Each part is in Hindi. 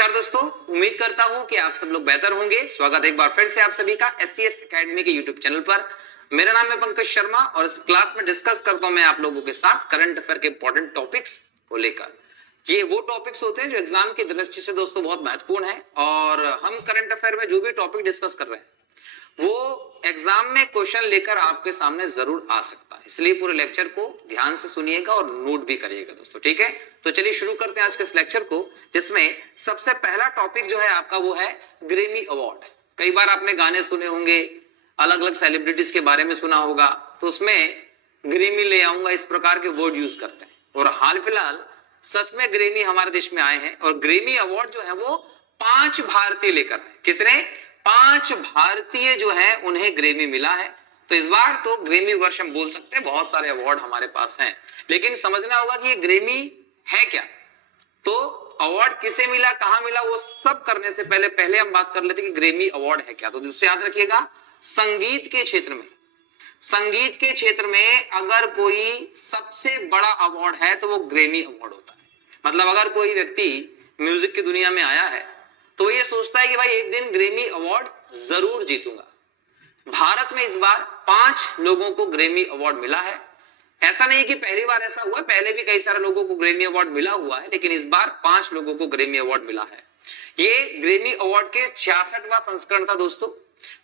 नमस्कार दोस्तों, उम्मीद करता हूं कि आप सब लोग बेहतर होंगे। स्वागत है एक बार फिर से आप सभी का एससीएस एकेडमी के यूट्यूब चैनल पर। मेरा नाम है पंकज शर्मा और इस क्लास में डिस्कस करता हूं मैं आप लोगों के साथ करंट अफेयर के इंपॉर्टेंट टॉपिक्स को लेकर। ये वो टॉपिक्स होते हैं जो एग्जाम की दृष्टि से दोस्तों बहुत महत्वपूर्ण है और हम करंट अफेयर में जो भी टॉपिक डिस्कस कर रहे हैं वो एग्जाम में क्वेश्चन लेकर आपके सामने जरूर आ सकता है, इसलिए पूरे लेक्चर को ध्यान से सुनिएगा और नोट भी करिएगा दोस्तों। ठीक है, तो चलिए शुरू करते हैं आज के इस लेक्चर को, जिसमें सबसे पहला टॉपिक जो है आपका वो है ग्रेमी अवार्ड। कई बार आपने गाने सुने होंगे, अलग अलग सेलिब्रिटीज के बारे में सुना होगा, तो उसमें ग्रेमी ले आऊंगा इस प्रकार के वर्ड यूज करते हैं। और हाल फिलहाल सच में ग्रेमी हमारे देश में आए हैं और ग्रेमी अवार्ड जो है वो 5 भारतीय लेकर आए। कितने? 5 भारतीय जो है उन्हें ग्रेमी मिला है। तो इस बार तो ग्रेमी वर्ष हम बोल सकते हैं, बहुत सारे अवार्ड हमारे पास हैं, लेकिन समझना होगा कि ये ग्रेमी है क्या। तो अवार्ड किसे मिला, कहां मिला, वो सब करने से पहले हम बात कर लेते कि ग्रेमी अवार्ड है क्या। तो दोस्तों याद रखिएगा, संगीत के क्षेत्र में अगर कोई सबसे बड़ा अवार्ड है तो वो ग्रेमी अवार्ड होता है। मतलब अगर कोई व्यक्ति म्यूजिक की दुनिया में आया है तो ये सोचता है कि भाई एक दिन ग्रेमी अवार्ड जरूर जीतूंगा। भारत में इस बार 5 लोगों को ग्रेमी अवार्ड मिला है। ऐसा नहीं कि पहली बार ऐसा हुआ, पहले भी कई सारे लोगों को ग्रेमी अवार्ड मिला हुआ है, लेकिन इस बार 5 लोगों को ग्रेमी अवार्ड मिला है। ये ग्रेमी अवार्ड के 66वां संस्करण था दोस्तों।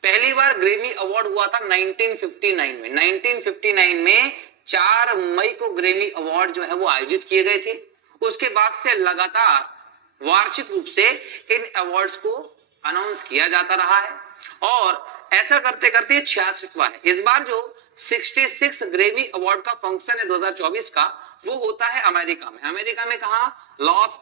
पहली बार ग्रेमी अवार्ड हुआ था 1959 में। 1959 में 4 मई को ग्रेमी अवार्ड जो है वो आयोजित किए गए थे। उसके बाद से लगातार वार्षिक रूप से इन अवार्ड्स को अनाउंस किया जाता रहा है और ऐसा करते करते 66वां है। इस बार जो 66 ग्रेमी अवार्ड का फंक्शन है 2024 का, वो होता है अमेरिका में। अमेरिका में कहा? लॉस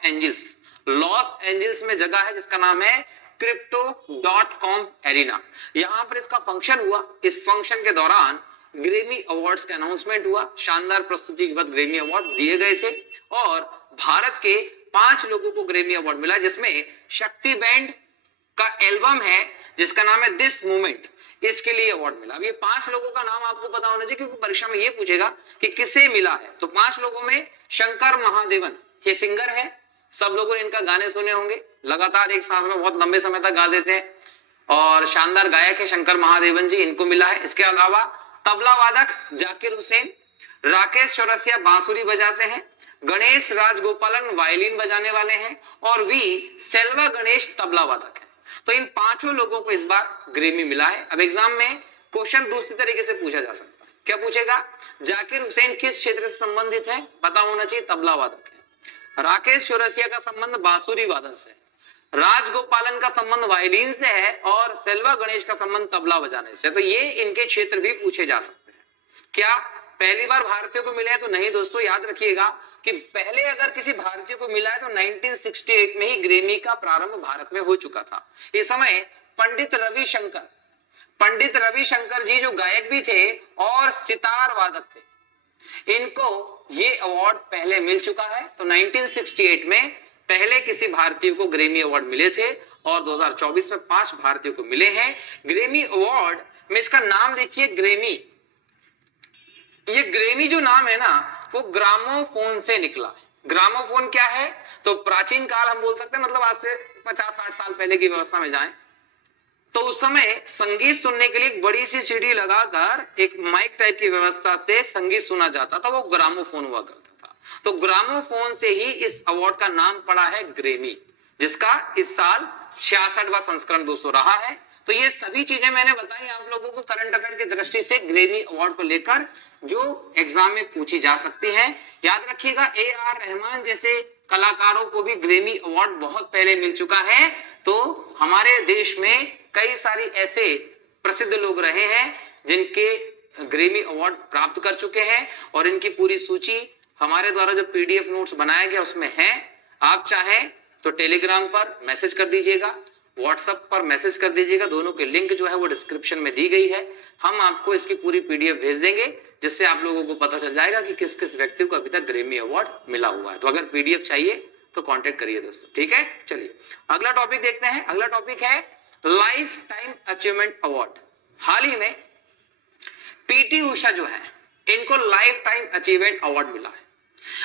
एंजल्स में जगह है जिसका नाम है crypto.com एरिना। यहां पर इसका फंक्शन हुआ। इस फंक्शन के दौरान ग्रेमी अवार्ड्स का अनाउंसमेंट हुआ। शानदार प्रस्तुति के बाद ग्रेमी अवार्ड दिए गए थे और भारत के 5 लोगों को ग्रेमी अवार्ड मिला, जिसमें शक्ति बैंड का एल्बम है जिसका नाम है दिस मोमेंट, इसके लिए अवार्ड मिला। अब ये 5 लोगों का नाम आपको पता होना चाहिए क्योंकि परीक्षा में ये पूछेगा कि किसे मिला है। तो 5 लोगों में शंकर महादेवन, ये सिंगर है, सब लोगों ने इनका गाने सुने होंगे, लगातार एक सांस में बहुत लंबे समय तक गा देते हैं और शानदार गायक है शंकर महादेवन जी, इनको मिला है। इसके अलावा तबला वादक जाकिर हुसैन, राकेश चौरसिया बांसुरी बजाते हैं, गणेश राजगोपालन वायलिन बजाने वाले हैं और वी सेल्वा गणेश तबला वादक है। तो इन 5 लोगों को इस बार ग्रेमी मिला है। अब एग्जाम में क्वेश्चन दूसरी तरीके से पूछा जा सकता है। क्या पूछेगा? जाकिर हुसैन किस क्षेत्र से संबंधित है? पता होना चाहिए, तबला वादक है। राकेश चौरसिया का संबंध बांसुरी वादन से, राजगोपालन का संबंध वायलिन से है और सेल्वा गणेश का संबंध तबला बजाने से। तो ये इनके क्षेत्र भी पूछे जा सकते हैं। क्या पहली बार भारतीयों को मिला है? तो नहीं दोस्तों, याद रखिएगा कि पहले अगर किसी भारतीय को मिला है तो 1968 में ही ग्रेमी का प्रारंभ भारत में हो चुका था। इस समय पंडित रविशंकर जी जो गायक भी थे और सितार वादक थे, इनको ये अवार्ड पहले मिल चुका है। तो 1968 में पहले किसी भारतीय को ग्रेमी अवार्ड मिले थे और 2024 में 5 भारतीयों को मिले हैं। ग्रेमी अवार्ड में इसका नाम देखिए, ग्रेमी। ये ग्रेमी जो नाम है ना, वो ग्रामोफोन से निकला है। ग्रामोफोन क्या है? तो प्राचीन काल हम बोल सकते हैं, मतलब आज से 50-60 साल पहले की व्यवस्था में जाएं तो उस समय संगीत सुनने के लिए एक बड़ी सी सीडी लगाकर एक माइक टाइप की व्यवस्था से संगीत सुना जाता था, वो ग्रामोफोन हुआ करता था। तो ग्रामोफोन से ही इस अवार्ड का नाम पड़ा है ग्रेमी, जिसका इस साल 66वां संस्करण दोस्तों रहा है। तो ये सभी चीजें मैंने बताई आप लोगों को करंट अफेयर की दृष्टि से ग्रेमी अवार्ड को लेकर, जो एग्जाम में पूछी जा सकती है। याद रखिएगा, AR रहमान जैसे कलाकारों को भी ग्रेमी अवार्ड बहुत पहले मिल चुका है। तो हमारे देश में कई सारी ऐसे प्रसिद्ध लोग रहे हैं जिनके ग्रेमी अवार्ड प्राप्त कर चुके हैं और इनकी पूरी सूची हमारे द्वारा जो PDF नोट्स बनाया गया उसमें है। आप चाहें तो टेलीग्राम पर मैसेज कर दीजिएगा, व्हाट्सएप पर मैसेज कर दीजिएगा, दोनों के लिंक जो है वो डिस्क्रिप्शन में दी गई है। हम आपको इसकी पूरी PDF भेज देंगे, जिससे आप लोगों को पता चल जाएगा कि किस किस व्यक्ति को अभी तक ग्रेमी अवार्ड मिला हुआ है। तो अगर PDF चाहिए तो कांटेक्ट करिए दोस्तों, ठीक है। चलिए अगला टॉपिक देखते हैं। अगला टॉपिक है लाइफ टाइम अचीवमेंट अवार्ड। हाल ही में PT उषा जो है, इनको लाइफ टाइम अचीवमेंट अवार्ड मिला है।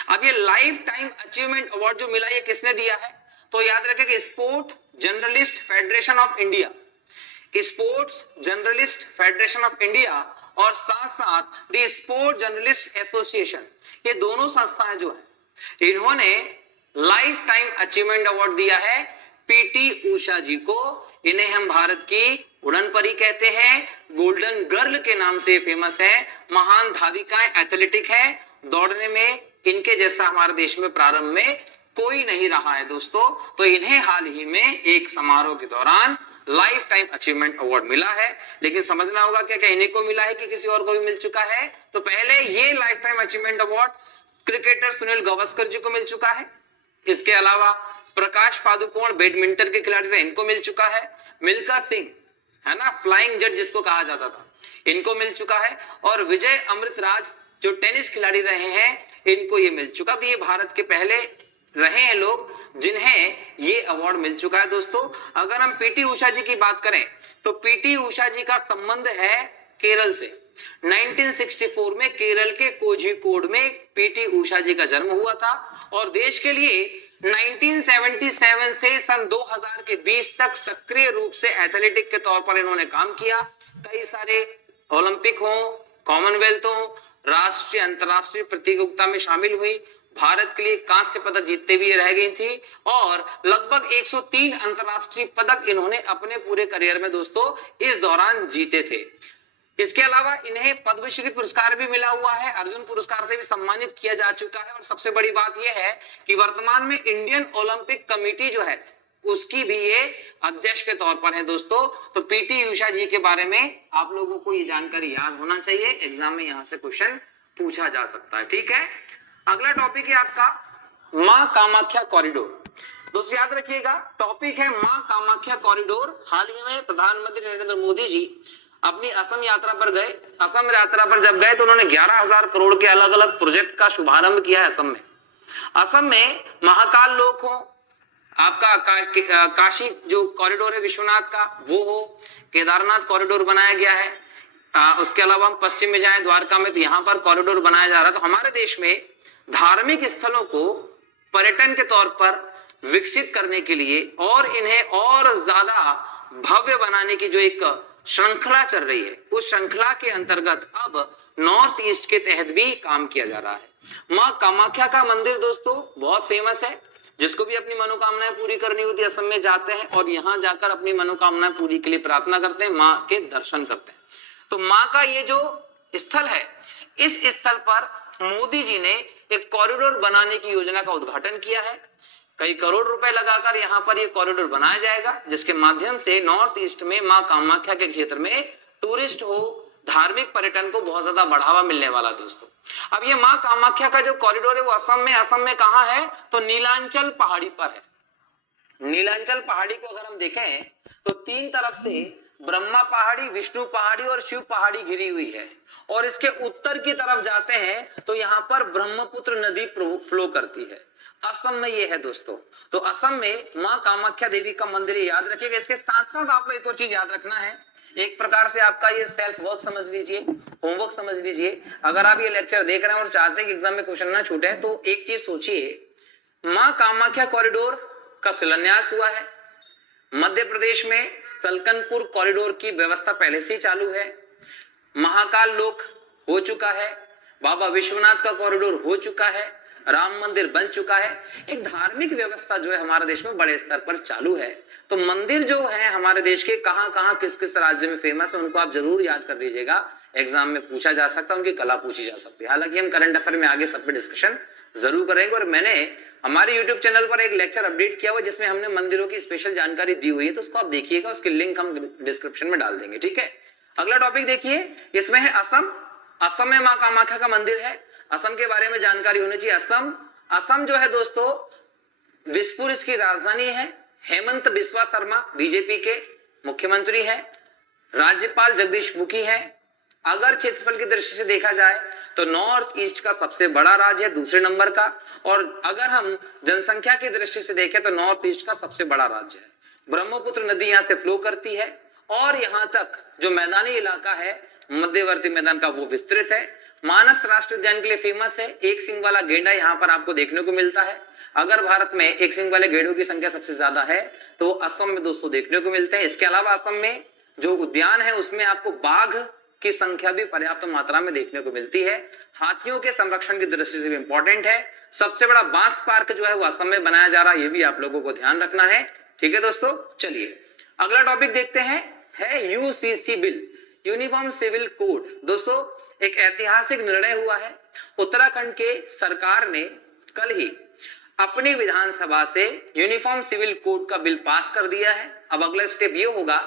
अब ये लाइफ टाइम अचीवमेंट अवार्ड जो मिला, ये किसने दिया है? तो याद रखें sport journalist federation of India, sports journalist federation of India और साथ साथ द स्पोर्ट जर्नलिस्ट एसोसिएशन, ये दोनों संस्थाएं जो है इन्होंने लाइफ टाइम अचीवमेंट अवार्ड दिया है पीटी उषा जी को। इन्हें हम भारत की उड़न परी कहते हैं, गोल्डन गर्ल के नाम से फेमस है, महान धाविकाएं, एथलेटिक है, दौड़ने में इनके जैसा हमारे देश में प्रारंभ में कोई नहीं रहा है दोस्तों। तो इन्हें हाल ही में एक समारोह के दौरान लाइफ टाइम अचीवमेंट अवार्ड मिला है। लेकिन समझना होगा क्या इन्हीं को मिला है कि किसी और को भी मिल चुका है? तो पहले ये life time achievement award cricketer Sunil Gavaskar ji को मिल चुका है। इसके अलावा प्रकाश पादुकोण बैडमिंटन के खिलाड़ी थे, इनको मिल चुका है। मिल्खा सिंह है ना, फ्लाइंग जट जिसको कहा जाता था, इनको मिल चुका है। और विजय अमृतराज जो टेनिस खिलाड़ी रहे हैं, इनको ये मिल चुका। तो ये भारत के पहले रहे हैं लोग जिन्हें ये अवार्ड मिल चुका है दोस्तों। अगर हम पीटी उषा जी की बात करें तो पीटी उषा जी का संबंध है केरल से। 1964 में केरल के कोझिकोड में पीटी उषा जी का जन्म हुआ था और देश के लिए 1977 से सन 2000 के 20 तक सक्रिय रूप से एथलेटिक के तौर पर इन्होंने काम किया। कई सारे ओलंपिक हो, कॉमनवेल्थ हो, राष्ट्रीय अंतरराष्ट्रीय प्रतियोगिता में शामिल हुई, भारत के लिए कांस्य पदक जीतते भी रह गई थी और लगभग 103 अंतरराष्ट्रीय पदक इन्होंने अपने पूरे करियर में दोस्तों इस दौरान जीते थे। इसके अलावा इन्हें पद्मश्री पुरस्कार भी मिला हुआ है, अर्जुन पुरस्कार से भी सम्मानित किया जा चुका है। और सबसे बड़ी बात यह है कि वर्तमान में इंडियन ओलंपिक कमेटी जो है उसकी भी ये अध्यक्ष के तौर पर है दोस्तों। तो पीटी उषा जी के बारे में आप लोगों को ये जानकारी याद होना चाहिए, एग्जाम में यहां से क्वेश्चन पूछा जा सकता है। ठीक है, अगला टॉपिक है आपका मां कामाख्या कॉरिडोर। दोस्तों याद रखिएगा, टॉपिक है मां कामाख्या कॉरिडोर। हाल ही में प्रधानमंत्री नरेंद्र मोदी जी अपनी असम यात्रा पर गए। असम यात्रा पर जब गए तो उन्होंने 11,000 करोड़ के अलग अलग प्रोजेक्ट का शुभारंभ किया है असम में। असम में महाकाल लोक हो, आपका काशी जो कॉरिडोर है विश्वनाथ का वो हो, केदारनाथ कॉरिडोर बनाया गया है। उसके अलावा हम पश्चिम में जाएं द्वारका में तो यहाँ पर कॉरिडोर बनाया जा रहा है। तो हमारे देश में धार्मिक स्थलों को पर्यटन के तौर पर विकसित करने के लिए और इन्हें और ज्यादा भव्य बनाने की जो एक श्रृंखला चल रही है, उस श्रृंखला के अंतर्गत अब नॉर्थ ईस्ट के तहत भी काम किया जा रहा है। मां कामाख्या का मंदिर दोस्तों बहुत फेमस है। जिसको भी अपनी मनोकामनाएं पूरी करनी होती है असम में जाते हैं और यहां जाकर अपनी मनोकामनाएं पूरी के लिए प्रार्थना करते हैं, मां के दर्शन करते हैं। तो मां का ये जो स्थल है, इस स्थल पर मोदी जी ने एक कॉरिडोर बनाने की योजना का उद्घाटन किया है। कई करोड़ रुपए लगाकर यहाँ पर ये कॉरिडोर बनाया जाएगा, जिसके माध्यम से नॉर्थ ईस्ट में मां कामाख्या के क्षेत्र में टूरिस्ट हो, धार्मिक पर्यटन को बहुत ज्यादा बढ़ावा मिलने वाला दोस्तों। अब ये मां कामाख्या का जो कॉरिडोर है वो असम में कहाँ है? तो नीलांचल पहाड़ी पर है। नीलांचल पहाड़ी को अगर हम देखें तो तीन तरफ से ब्रह्मा पहाड़ी, विष्णु पहाड़ी और शिव पहाड़ी घिरी हुई है और इसके उत्तर की तरफ जाते हैं तो यहाँ पर ब्रह्मपुत्र नदी फ्लो करती है। असम में ये है दोस्तों। तो असम में मां कामाख्या देवी का मंदिर याद रखिएगा। इसके साथ साथ आपको एक और चीज याद रखना है, एक प्रकार से आपका ये सेल्फ वर्क समझ लीजिए, होमवर्क समझ लीजिए। अगर आप ये लेक्चर देख रहे हैं और चाहते हैं कि एग्जाम में क्वेश्चन ना छूटे तो एक चीज सोचिए, मां कामाख्या कॉरिडोर का शिलान्यास हुआ है। मध्य प्रदेश में सलकनपुर कॉरिडोर की व्यवस्था पहले से ही चालू है। महाकाल लोक हो चुका है, बाबा विश्वनाथ का कॉरिडोर हो चुका है, राम मंदिर बन चुका है। एक धार्मिक व्यवस्था जो है हमारे देश में बड़े स्तर पर चालू है। तो मंदिर जो है हमारे देश के कहां कहां किस किस राज्य में फेमस है उनको आप जरूर याद कर लीजिएगा, एग्जाम में पूछा जा सकता है, उनकी कला पूछी जा सकती है। हालांकि हम करंट अफेयर में आगे सब पे डिस्कशन जरूर करेंगे और मैंने हमारे यूट्यूब चैनल पर एक लेक्चर अपडेट किया हुआ जिसमें हमने मंदिरों की स्पेशल जानकारी दी हुई है, तो उसको आप देखिएगा, उसकी लिंक हम डिस्क्रिप्शन में डाल देंगे। ठीक है, अगला टॉपिक देखिए, इसमें है असम। असम में मां कामाख्या का मंदिर है। असम के बारे में जानकारी होनी चाहिए। असम जो है दोस्तों, दिसपुर इसकी राजधानी है। हेमंत बिस्वा शर्मा बीजेपी के मुख्यमंत्री हैं। राज्यपाल जगदीश मुखी हैं। अगर क्षेत्रफल की दृष्टि से देखा जाए तो नॉर्थ ईस्ट का सबसे बड़ा राज्य है, दूसरे नंबर का। और अगर हम जनसंख्या की दृष्टि से देखें तो नॉर्थ ईस्ट का सबसे बड़ा राज्य है। ब्रह्मपुत्र नदी यहाँ से फ्लो करती है और यहाँ तक जो मैदानी इलाका है, मध्यवर्ती मैदान का, वो विस्तृत है। मानस राष्ट्रीय उद्यान के लिए फेमस है। एक सींग वाला गेंडा यहाँ पर आपको देखने को मिलता है। अगर भारत में एक सींग वाले गेंडों की संख्या सबसे ज्यादा है तो असम में दोस्तों देखने को मिलते हैं। इसके अलावा असम में जो उद्यान है उसमें आपको बाघ की संख्या भी पर्याप्त मात्रा में देखने को मिलती है। हाथियों के संरक्षण की दृष्टि से भी इंपॉर्टेंट है। सबसे बड़ा बांस पार्क जो है वो असम में बनाया जा रहा है, ये भी आप लोगों को ध्यान रखना है। ठीक है दोस्तों, चलिए अगला टॉपिक देखते हैं, है UCC bill, uniform civil code. दोस्तों एक ऐतिहासिक निर्णय हुआ है। उत्तराखंड के सरकार ने कल ही अपनी विधानसभा से यूनिफॉर्म सिविल कोड का बिल पास कर दिया है। अब अगला स्टेप ये होगा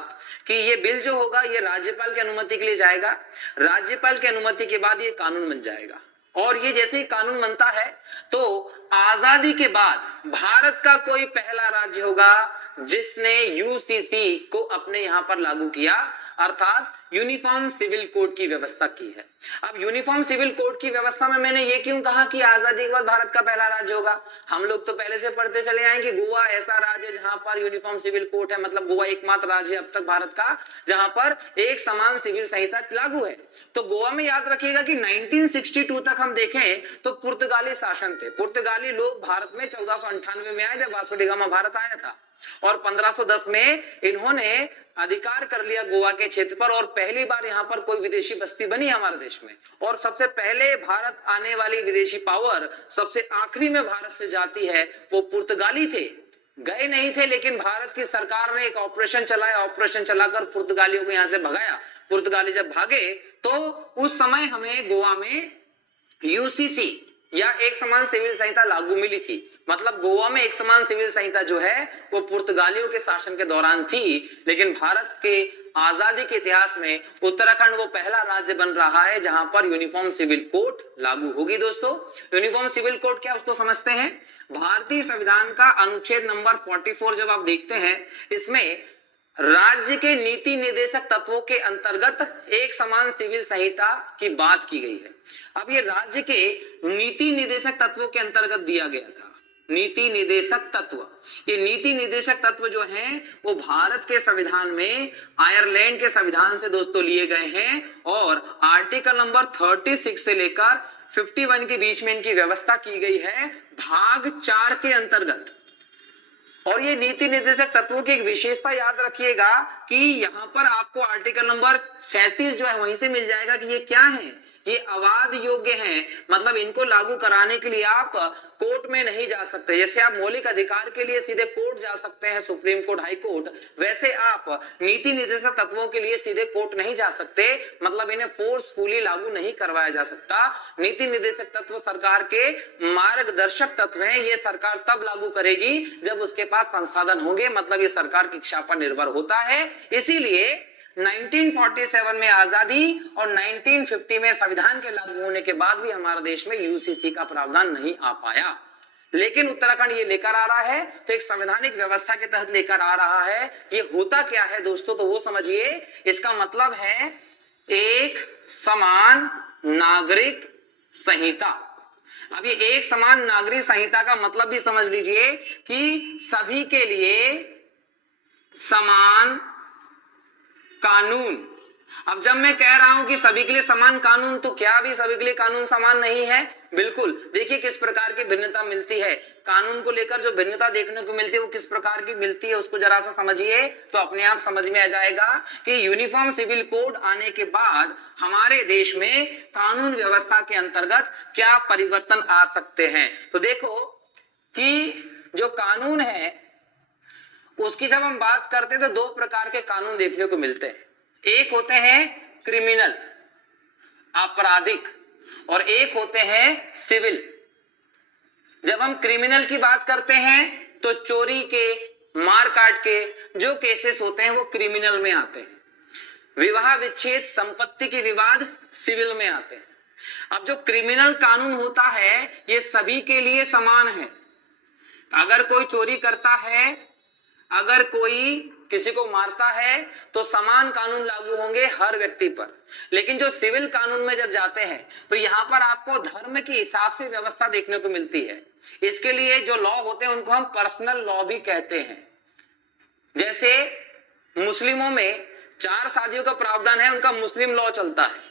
कि ये बिल जो होगा ये राज्यपाल की अनुमति के लिए जाएगा। राज्यपाल की अनुमति के बाद ये कानून बन जाएगा और ये जैसे ही कानून बनता है तो आजादी के बाद भारत का कोई पहला राज्य होगा जिसने यूसीसी को अपने यहां पर लागू किया, अर्थात यूनिफॉर्म सिविल कोड की व्यवस्था की है। अब यूनिफॉर्म सिविल कोड की व्यवस्था में मैंने ये क्यों कहा कि आजादी के बाद भारत का पहला राज्य होगा? हम लोग तो पहले से पढ़ते चले आए कि गोवा ऐसा राज्य है जहां पर यूनिफॉर्म सिविल कोड है, मतलब गोवा एकमात्र राज्य है अब तक भारत का जहां पर एक समान सिविल संहिता लागू है। तो गोवा में याद रखिएगा कि 1962 तक हम देखें तो पुर्तगाली शासन थे। पुर्तगाली लोग भारत में 1498 में आए जब वास्को डी गामा भारत आया था और 1510 में इन्होंने अधिकार कर लिया गोवा के क्षेत्र पर और पहली बार यहाँ पर कोई विदेशी बस्ती बनी हमारे देश में। और सबसे पहले भारत आने वाली विदेशी पावर सबसे आखिरी में भारत से जाती है वो पुर्तगाली थे, गए नहीं थे, लेकिन भारत की सरकार ने एक ऑपरेशन चलाया, ऑपरेशन चलाकर पुर्तगालियों को यहाँ से भगाया। पुर्तगाली जब भागे तो उस समय हमें गोवा में यूसीसी या एक समान सिविल संहिता लागू मिली थी। मतलब गोवा में एक समान सिविल संहिता जो है वो पुर्तगालियों के शासन के दौरान थी, लेकिन भारत के आजादी के इतिहास में उत्तराखंड वो पहला राज्य बन रहा है जहां पर यूनिफॉर्म सिविल कोड लागू होगी। दोस्तों यूनिफॉर्म सिविल कोड क्या उसको समझते हैं। भारतीय संविधान का अनुच्छेद नंबर 44 जब आप देखते हैं इसमें राज्य के नीति निर्देशक तत्वों के अंतर्गत एक समान सिविल संहिता की बात की गई है। अब ये राज्य के नीति निर्देशक तत्वों के अंतर्गत दिया गया था। नीति निर्देशक तत्व, ये नीति निर्देशक तत्व जो हैं वो भारत के संविधान में आयरलैंड के संविधान से दोस्तों लिए गए हैं और आर्टिकल नंबर 36 से लेकर 51 के बीच में इनकी व्यवस्था की गई है भाग 4 के अंतर्गत। और ये नीति निर्देशक तत्वों की एक विशेषता याद रखिएगा कि यहाँ पर आपको आर्टिकल नंबर 37 जो है वहीं से मिल जाएगा कि ये क्या है, ये अवाद योग्य हैं, मतलब इनको लागू कराने के लिए आप कोर्ट में नहीं जा सकते। जैसे आप मौलिक अधिकार के लिए सीधे कोर्ट जा सकते हैं, सुप्रीम कोर्ट, हाई कोर्ट, वैसे आप नीति निर्देशक तत्वों के लिए सीधे कोर्ट नहीं जा सकते, मतलब इन्हें फोर्सफुली लागू नहीं करवाया जा सकता। नीति निर्देशक तत्व सरकार के मार्गदर्शक तत्व हैं, ये सरकार तब लागू करेगी जब उसके पास संसाधन होंगे, मतलब ये सरकार की इच्छा पर निर्भर होता है। इसीलिए 1947 में आजादी और 1950 में संविधान के लागू होने के बाद भी हमारे देश में यूसीसी का प्रावधान नहीं आ पाया, लेकिन उत्तराखंड ये लेकर आ रहा है तो एक संवैधानिक व्यवस्था के तहत लेकर आ रहा है। ये होता क्या है दोस्तों तो वो समझिए। इसका मतलब है एक समान नागरिक संहिता। अब ये एक समान नागरिक संहिता का मतलब भी समझ लीजिए कि सभी के लिए समान कानून। अब जब मैं कह रहा हूं कि सभी के लिए समान कानून, तो क्या भी सभी के लिए कानून समान नहीं है? बिल्कुल। देखिए किस प्रकार की भिन्नता मिलती है, कानून को लेकर जो भिन्नता देखने को मिलती है वो किस प्रकार की मिलती है उसको जरा सा समझिए तो अपने आप समझ में आ जाएगा कि यूनिफॉर्म सिविल कोड आने के बाद हमारे देश में कानून व्यवस्था के अंतर्गत क्या परिवर्तन आ सकते हैं। तो देखो कि जो कानून है उसकी जब हम बात करते हैं तो दो प्रकार के कानून देखने को मिलते हैं। एक होते हैं क्रिमिनल, आपराधिक, और एक होते हैं सिविल। जब हम क्रिमिनल की बात करते हैं तो चोरी के, मारकाट के जो केसेस होते हैं वो क्रिमिनल में आते हैं। विवाह विच्छेद, संपत्ति के विवाद सिविल में आते हैं। अब जो क्रिमिनल कानून होता है ये सभी के लिए समान है। अगर कोई चोरी करता है, अगर कोई किसी को मारता है तो समान कानून लागू होंगे हर व्यक्ति पर। लेकिन जो सिविल कानून में जब जाते हैं तो यहाँ पर आपको धर्म के हिसाब से व्यवस्था देखने को मिलती है। इसके लिए जो लॉ होते हैं उनको हम पर्सनल लॉ भी कहते हैं। जैसे मुस्लिमों में 4 शादियों का प्रावधान है, उनका मुस्लिम लॉ चलता है।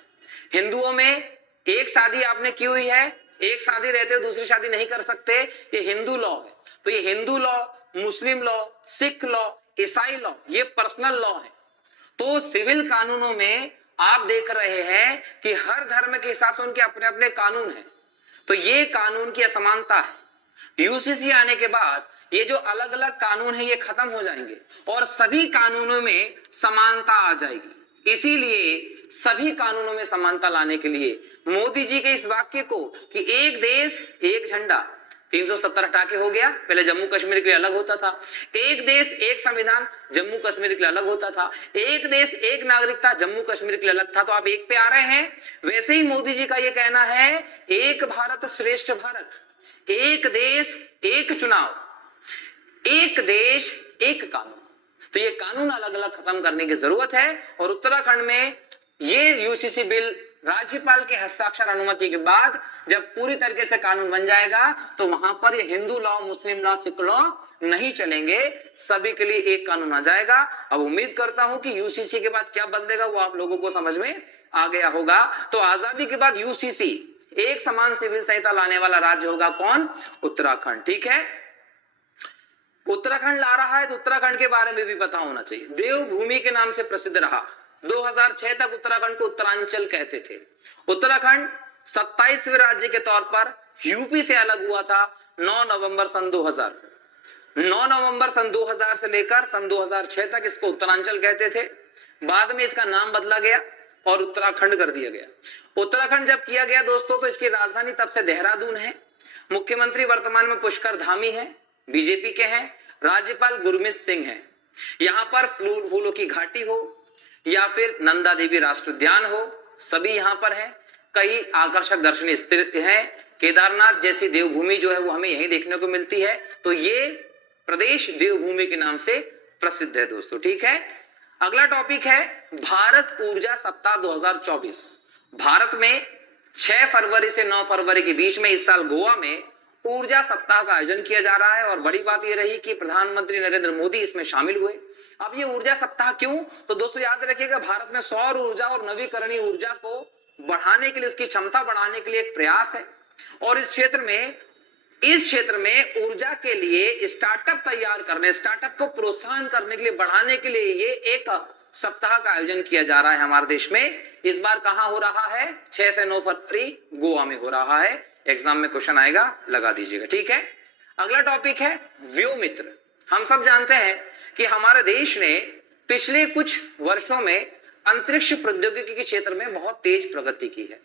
हिंदुओं में एक शादी आपने की हुई है, एक शादी रहते हुए दूसरी शादी नहीं कर सकते, ये हिंदू लॉ है। तो ये हिंदू लॉ, मुस्लिम लॉ, सिख लॉ, ईसाई लॉ, ये पर्सनल लॉ है। तो सिविल कानूनों में आप देख रहे हैं कि हर धर्म के हिसाब से उनके अपने अपने कानून हैं। तो ये कानून की असमानता है। यूसीसी आने के बाद ये जो अलग अलग कानून है ये खत्म हो जाएंगे और सभी कानूनों में समानता आ जाएगी। इसीलिए सभी कानूनों में समानता लाने के लिए मोदी जी के इस वाक्य को कि एक देश एक झंडा 370 हटा के हो गया, पहले जम्मू कश्मीर के लिए अलग होता था। एक देश एक संविधान, जम्मू कश्मीर के लिए अलग होता था। एक देश एक नागरिकता, जम्मू कश्मीर के लिए अलग था। तो आप एक पे आ रहे हैं। वैसे ही मोदी जी का ये कहना है एक भारत श्रेष्ठ भारत, एक देश एक चुनाव, एक देश एक कानून। तो ये कानून अलग अलग खत्म करने की जरूरत है। और उत्तराखंड में ये यूसीसी बिल राज्यपाल के हस्ताक्षर अनुमति के बाद जब पूरी तरीके से कानून बन जाएगा तो वहां पर ये हिंदू लॉ, मुस्लिम लॉ, सिख लॉ नहीं चलेंगे, सभी के लिए एक कानून आ जाएगा। अब उम्मीद करता हूं कि यूसीसी के बाद क्या बदलेगा वो आप लोगों को समझ में आ गया होगा। तो आजादी के बाद यूसीसी एक समान सिविल संहिता लाने वाला राज्य होगा कौन? उत्तराखंड। ठीक है, उत्तराखंड ला रहा है तो उत्तराखंड के बारे में भी पता होना चाहिए। देवभूमि के नाम से प्रसिद्ध रहा। 2006 तक उत्तराखंड को उत्तरांचल कहते थे। उत्तराखंड 27वें राज्य के तौर पर यूपी से अलग हुआ था 9 नवंबर सन 2000। 9 नवंबर सन 2000 से लेकर सन 2006 तक इसको उत्तरांचल कहते थे। बाद में इसका नाम बदला गया और उत्तराखंड कर दिया गया। उत्तराखंड जब किया गया दोस्तों तो इसकी राजधानी तब से देहरादून है। मुख्यमंत्री वर्तमान में पुष्कर धामी है, बीजेपी के हैं। राज्यपाल गुरमीत सिंह हैं। यहां पर फूलों की घाटी हो या फिर नंदा देवी राष्ट्रीय उद्यान हो, सभी यहां पर है। कई आकर्षक दर्शनीय स्थल हैं। केदारनाथ जैसी देवभूमि जो है वो हमें यहीं देखने को मिलती है। तो ये प्रदेश देवभूमि के नाम से प्रसिद्ध है दोस्तों। ठीक है, अगला टॉपिक है भारत ऊर्जा सप्ताह 2024। भारत में 6 फरवरी से 9 फरवरी के बीच में इस साल गोवा में ऊर्जा सप्ताह का आयोजन किया जा रहा है। और बड़ी बात यह रही कि प्रधानमंत्री नरेंद्र मोदी इसमें शामिल हुए। अब ये ऊर्जा सप्ताह क्यों? तो दोस्तों याद रखिएगा, भारत में सौर ऊर्जा और नवीकरणीय ऊर्जा को बढ़ाने के लिए, उसकी क्षमता बढ़ाने के लिए एक प्रयास है। और इस क्षेत्र में ऊर्जा के लिए स्टार्टअप तैयार करने, स्टार्टअप को प्रोत्साहन करने के लिए, बढ़ाने के लिए ये एक सप्ताह का आयोजन किया जा रहा है हमारे देश में। इस बार कहां हो रहा है? 6 से 9 फरवरी गोवा में हो रहा है। एग्जाम में क्वेश्चन आएगा, लगा दीजिएगा। ठीक है, अगला टॉपिक है व्योमित्र। हम सब जानते हैं कि हमारे देश ने पिछले कुछ वर्षों में अंतरिक्ष प्रौद्योगिकी के क्षेत्र में बहुत तेज प्रगति की है।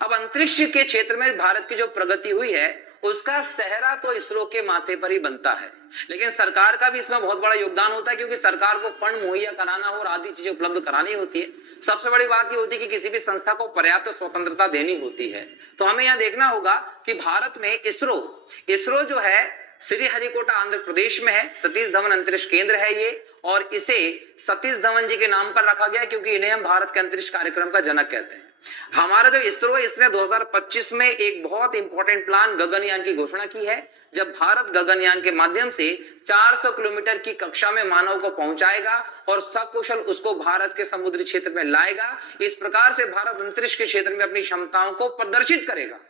अब अंतरिक्ष के क्षेत्र में भारत की जो प्रगति हुई है उसका सेहरा तो इसरो के माथे पर ही बनता है। लेकिन सरकार का भी इसमें बहुत बड़ा योगदान होता है, क्योंकि सरकार को फंड मुहैया कराना हो और आदि चीजें उपलब्ध करानी होती है। सबसे बड़ी बात ये होती है कि किसी भी संस्था को पर्याप्त स्वतंत्रता देनी होती है। तो हमें यहाँ देखना होगा कि भारत में इसरो जो है श्रीहरिकोटा आंध्र प्रदेश में है। सतीश धवन अंतरिक्ष केंद्र है ये, और इसे सतीश धवन जी के नाम पर रखा गया क्योंकि इन्हें हम भारत के अंतरिक्ष कार्यक्रम का जनक कहते हैं। हमारा जो इसरो है इसने 2025 में एक बहुत इंपॉर्टेंट प्लान गगनयान की घोषणा की है। जब भारत गगनयान के माध्यम से 400 किलोमीटर की कक्षा में मानव को पहुंचाएगा और सकुशल उसको भारत के समुद्री क्षेत्र में लाएगा। इस प्रकार से भारत अंतरिक्ष के क्षेत्र में अपनी क्षमताओं को प्रदर्शित करेगा।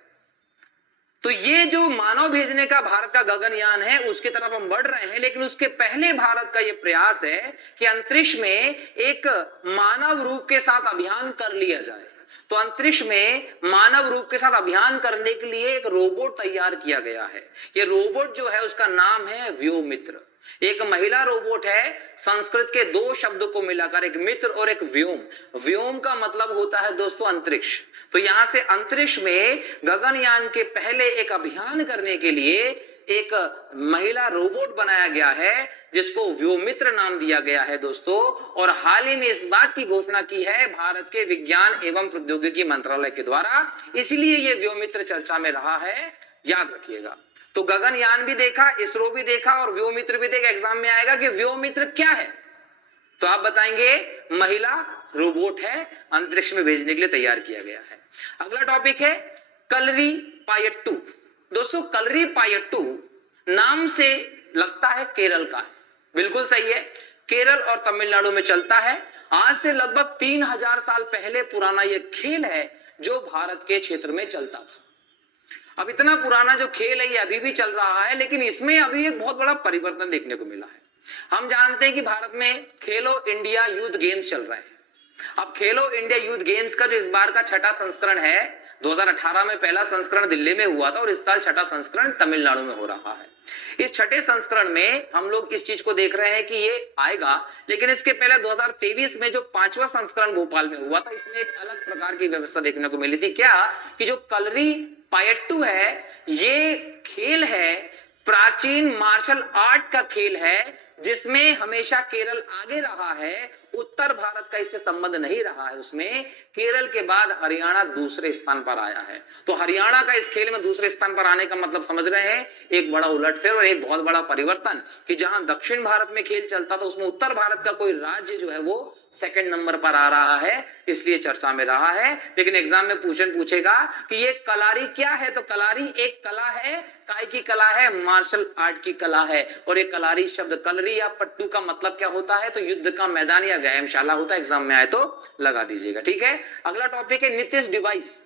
तो ये जो मानव भेजने का भारत का गगनयान है उसकी तरफ हम बढ़ रहे हैं। लेकिन उसके पहले भारत का ये प्रयास है कि अंतरिक्ष में एक मानव रूप के साथ अभियान कर लिया जाए। तो अंतरिक्ष में मानव रूप के साथ अभियान करने के लिए एक रोबोट तैयार किया गया है। ये रोबोट जो है उसका नाम है व्योमित्र। एक महिला रोबोट है। संस्कृत के 2 शब्दों को मिलाकर एक मित्र और एक व्योम। व्योम का मतलब होता है दोस्तों अंतरिक्ष। तो यहां से अंतरिक्ष में गगनयान के पहले एक अभियान करने के लिए एक महिला रोबोट बनाया गया है जिसको व्योमित्र नाम दिया गया है दोस्तों। और हाल ही में इस बात की घोषणा की है भारत के विज्ञान एवं प्रौद्योगिकी मंत्रालय के द्वारा, इसलिए ये व्योमित्र चर्चा में रहा है, याद रखिएगा। तो गगनयान भी देखा, इसरो भी देखा और व्योमित्र भी देखा। एग्जाम में आएगा कि व्योमित्र क्या है, तो आप बताएंगे महिला रोबोट है, अंतरिक्ष में भेजने के लिए तैयार किया गया है। अगला टॉपिक है कलरीपायट्टू। दोस्तों कलरीपायट्टू नाम से लगता है केरल का है, बिल्कुल सही है। केरल और तमिलनाडु में चलता है। आज से लगभग 3000 साल पहले पुराना यह खेल है जो भारत के क्षेत्र में चलता था। अब इतना पुराना जो खेल है ये अभी भी चल रहा है, लेकिन इसमें अभी एक बहुत बड़ा परिवर्तन देखने को मिला है। हम जानते हैं कि भारत में खेलो इंडिया यूथ गेम्स चल रहे हैं। अब खेलो इंडिया यूथ गेम्स का जो इस बार का छठा संस्करण है, 2018 में पहला संस्करण दिल्ली में हुआ था और इस साल छठा संस्करण तमिलनाडु में हो रहा है। इस छठे संस्करण में हम लोग इस चीज को देख रहे हैं कि ये आएगा, लेकिन इसके पहले 2023 में जो पांचवा संस्करण भोपाल में हुआ था, इसमें एक अलग प्रकार की व्यवस्था देखने को मिली थी। क्या कि जो कलरी पायट्टू है, ये खेल है, प्राचीन मार्शल आर्ट का खेल है, जिसमें हमेशा केरल आगे रहा है, उत्तर भारत का इससे संबंध नहीं रहा है। उसमें केरल के बाद हरियाणा दूसरे स्थान पर आया है। तो हरियाणा का इस खेल में दूसरे स्थान पर आने का मतलब समझ रहे हैं, एक बड़ा उलटफेर और एक बहुत बड़ा परिवर्तन कि जहां दक्षिण भारत में खेल चलता था, उसमें उत्तर भारत का कोई राज्य जो है वो सेकंड नंबर पर आ रहा है, इसलिए चर्चा में रहा है। लेकिन एग्जाम में पूछेगा कि ये कलारी क्या है, तो कलारी एक कला है, काय की कला है, मार्शल आर्ट की कला है। और एक कलारी शब्द कलरी या पट्टू का मतलब क्या होता है, तो युद्ध का मैदान या व्यायामशाला होता है। एग्जाम में आए तो लगा दीजिएगा, ठीक है। अगला टॉपिक है नीतीश डिवाइस।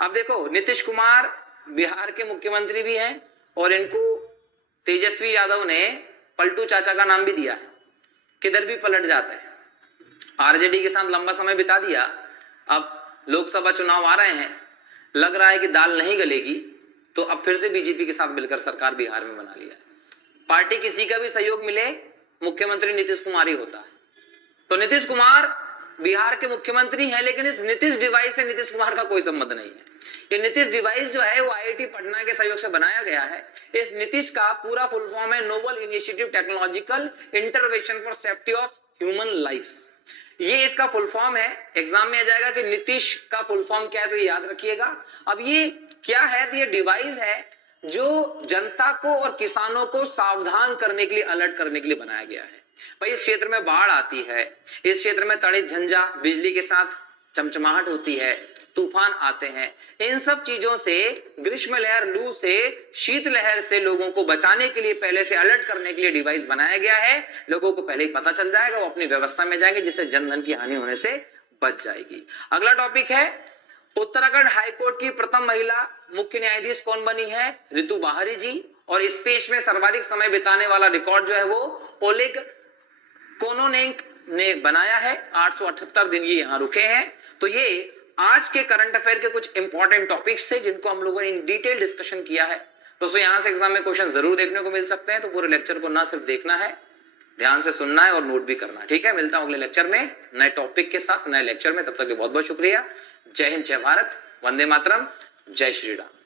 अब देखो, नीतीश कुमार बिहार के मुख्यमंत्री भी हैं और इनको तेजस्वी यादव ने पलटू चाचा का नाम भी दिया है। किधर भी पलट जाता है, आरजेडी के साथ लंबा समय बिता दिया, अब लोकसभा चुनाव आ रहे हैं, लग रहा है कि दाल नहीं गलेगी, तो अब फिर से बीजेपी के साथ मिलकर सरकार बिहार में बना लिया। पार्टी किसी का भी सहयोग मिले, मुख्यमंत्री नीतीश कुमार ही होता है। तो नीतीश कुमार बिहार के मुख्यमंत्री हैं, लेकिन इस नीतीश डिवाइस से नीतीश कुमार का कोई संबंध नहीं है। ये नीतीश डिवाइस जो है वो आईआईटी पटना के सहयोग से बनाया गया है। इस नीतीश का पूरा फुल फॉर्म है noble initiative technological intervention for safety of human lifes. ये इसका फुल फॉर्म है। एग्जाम में आ जाएगा कि नीतीश का फुल फॉर्म क्या है, तो ये याद रखिएगा। अब ये क्या है, तो ये डिवाइस है जो जनता को और किसानों को सावधान करने के लिए, अलर्ट करने के लिए बनाया गया है। भाई इस क्षेत्र में बाढ़ आती है, इस क्षेत्र में तड़ित झंझा, बिजली के साथ चमचमाहट होती है, तूफान आते हैं, इन सब चीजों से, ग्रीष्म लहर, लू से, शीत लहर से लोगों को बचाने के लिए, पहले से अलर्ट करने के लिए डिवाइस बनाया गया है। लोगों को पहले ही पता चल जाएगा, वो अपनी व्यवस्था में जाएंगे, जिससे जनधन की हानि होने से बच जाएगी। अगला टॉपिक है उत्तराखंड हाईकोर्ट की प्रथम महिला मुख्य न्यायाधीश कौन बनी है, रितु बाहरी जी। और इस पेश में सर्वाधिक समय बिताने वाला रिकॉर्ड जो है वो ओलेग कोनोनेंक ने बनाया है। 878 दिन ये यहाँ रुके हैं। तो ये आज के करंट अफेयर के कुछ इंपॉर्टेंट टॉपिक्स थे जिनको हम लोगों ने इन डिटेल डिस्कशन किया है। दोस्तों यहाँ से एग्जाम में क्वेश्चन जरूर देखने को मिल सकते हैं, तो पूरे लेक्चर को ना सिर्फ देखना है, ध्यान से सुनना है और नोट भी करना है, ठीक है। मिलता हूं अगले लेक्चर में नए टॉपिक के साथ, नए लेक्चर में। तब तक के बहुत बहुत शुक्रिया। जय हिंद, जय भारत, वंदे मातरम, जय श्री राम।